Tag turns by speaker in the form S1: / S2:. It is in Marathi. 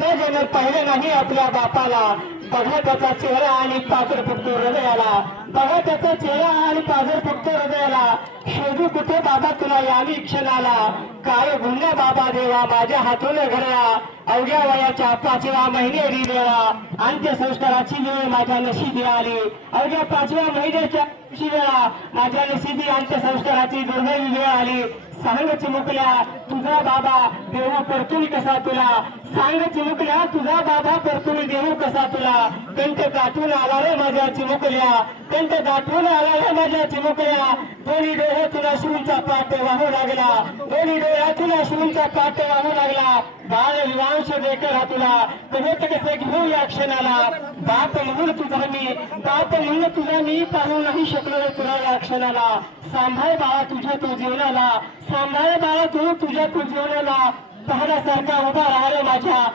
S1: सुद्धा ज्यानं पाहिलं नाही आपल्या बापाला. बघा त्याचा चेहरा आणि पाजर फुटतो हृदयाला. बघा त्याचा चेहरा आणि पाजर फुटतो हृदयाला. शोधू कुठे बाबा तुला यावी क्षणाला? काय गुन्हा बाबा देवा माझ्या हातून घडला. अवघ्या वयाच्या पाचव्या महिने देवा अंत्यसंस्काराची वेळ माझ्या नशिबी आली. अवघ्या पाचव्या महिन्याच्या दिवशी वेळा माझ्या नशिबी अंत्यसंस्काराची दुर्दैवी वेळ आली. सांग चिमुकल्या तुझा बाबा देऊ परतून कसा तुला? सांग चिमुकल्या तुझा बाबा परतून देऊ कसा तुला? कंठ गाठून आला रे माझ्या चिमुकल्या. कंठ गाठून आला रे माझ्या चिमुकल्या. दोन्ही डोळे तुला शिवूंचा पाठ वाहू लागला. दोन्ही डोळ्यात तुला शिवूंचा पाठ वाहू लागला. बाळ विवांश देकर हा तुला. कवेत कसे घेऊ या क्षणाला? बाप म्हणून तुझा मी. बाप म्हणून तुझा मी पाहू नाही शकलो रे तुला या क्षणाला. सांभाळ बाळा तुझ्या तू जीवनाला. सांभाळ बाळा तू तुझ्या तू जीवनाला. पाहण्यासारखा उभा राहिला माझ्या.